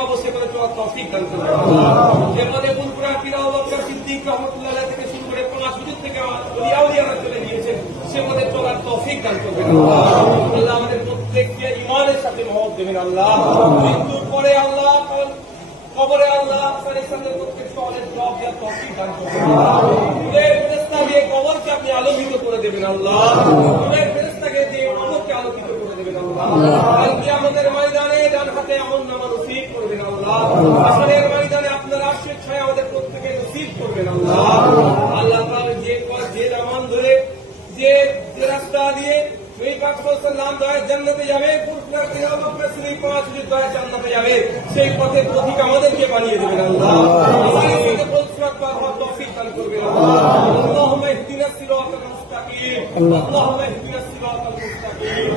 পাবো সে পথে চলার তৌফিক দান করবেন। যে পথে বুলপুরা ফিরা আবু বকর সিদ্দিক রহমাতুল্লাহ আলাইহি থেকে শুরু করে 5 হুজুর থেকে আউলিয়ারা চলে গিয়েছেন, সে পথে চলার তৌফিক দান করবেন আল্লাহ। আল্লাহ আমাদের প্রত্যেককে ঈমানের সাথে মহব্বত দেবেন আল্লাহ। মৃত্যুর পরে আল্লাহ কবরে আল্লাহ আপনার সাথে প্রত্যেক সহজের জবাব দেওয়ার তৌফিক দান করবেন। নূরের ফেরেশতা দিয়ে কবরকে আপনি আলোকিত করে দেবেন আল্লাহ। নূরের ফেরেশতাকে দিয়ে কবরকে আলোকিত করে দেবেন আল্লাহ। কাল কিয়ামতের ময়দানে ডান হাতে আমলনামা নসিব করবেন আল্লাহ। আসরের ময়দানে আপনার আশির ছায়া আমাদের প্রত্যেককে নসিব করবেন আল্লাহ। আল্লাহ তাআলা যে রামান ধরে যে রাস্তা দিয়ে নবী পাক সাল্লাল্লাহু আলাইহি ওয়াসাল্লাম দয়া জান্নাতে যাবে, পুরুষরা কিরাম আপনার শ্রী 5 হুজুর দয়া জান্নাতে যাবে, সেই পথে পথিক আমাদেরকে বানিয়ে দেবেন আল্লাহ। আমাদের সাথে পৌঁছার পাওয়ার তৌফিক দান করবেন আল্লাহ। আল্লাহুম্মা ইহদিনাস সিরাতাল মুস্তাকিম, আল্লাহুম্মা ইহদিনাস সিরাতাল মুস্তাকিম।